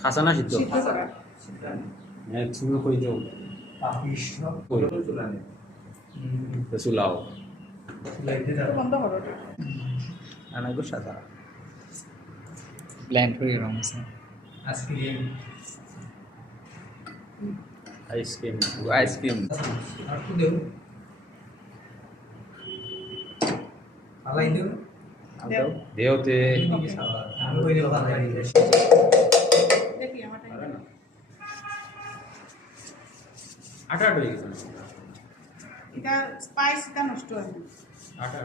খাসানা সিদ্ধ হ্যাঁ তুমি কই যাও চুলাও আনাগো সাদা ব্ল্যান্ড করে রং আছে আইসক্রিম আইসক্রিম দেওতে আটা হয়ে গেছে এটা স্পাইসটা নষ্ট হয় না আটা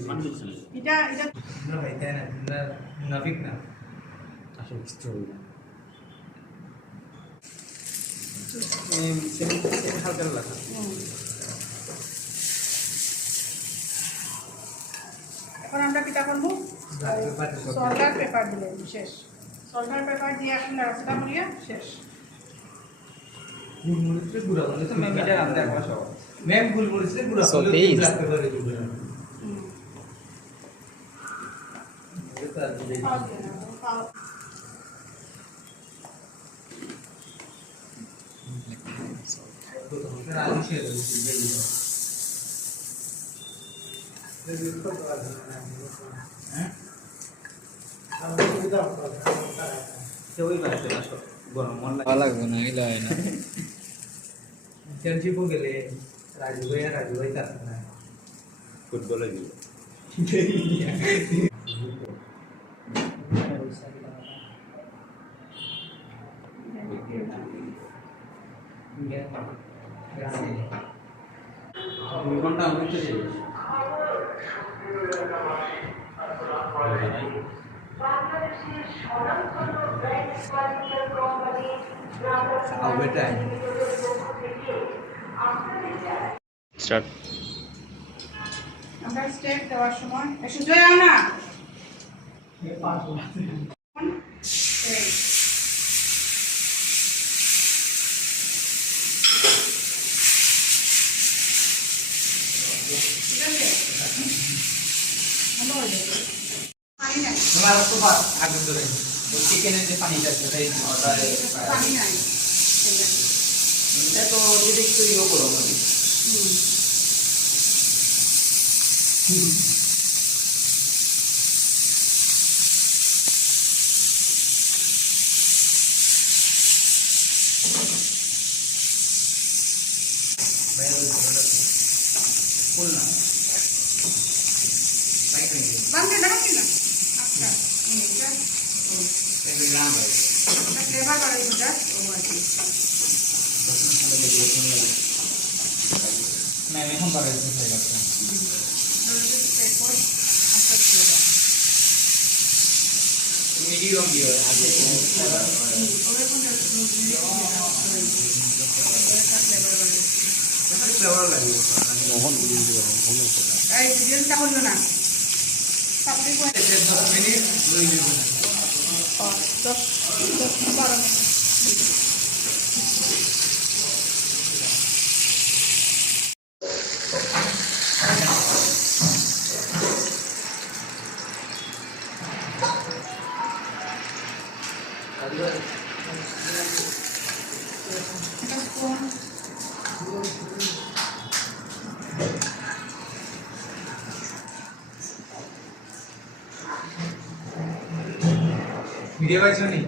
পানি দিচ্ছে না এটা এটা না ভাই তাই না মুনাফিক না আসলে কিছু হবে না হালকা লাগা এখন আমরা পিঠা করবো সরকার পেপার দিলে শেষ সরকার পেপার দিয়ে এখন রাস্তা মরিয়া শেষ গুলমরিচের গুঁড়া বলে তো ম্যাম এটা রান্না করা সব ম্যাম গুলমরিচের গুঁড়া So বলে taste. ব্ল্যাক পেপারে দিবে আলু শেয়ার ওই বাড়িতে আসো গরম মন ভালো লাগবে না এগুলো হয় না ইন্টার্নশিপও গেলে রাজু ভাই তার না ফুটবলে দিব ঘন্টা হইতে শেষ স্টার্ট আমরা স্টেপ দেওয়ার সময় একটু জয় না পানি নাই তোমার তো আগে ধরে চিকেনের যে পানিটা আছে তাই পানি নাই এটা তো যদি একটু ইয়ে করো মানে ফুল না বাংলা দেখা কি না আচ্ছা এটা গ্রাম হয় ফ্লেভার বাড়াই দিটা ও আছে ম্যাম এখন বাড়াইতে হয়ে গেছে মিডিয়াম দিয়ে আগে ফ্লেভার লাগে মোহন গুলি দিব মোহন এই ভিডিওটা হলো না তারপরে মিনিট লই নিব 12 ভিডিও পাইছো নি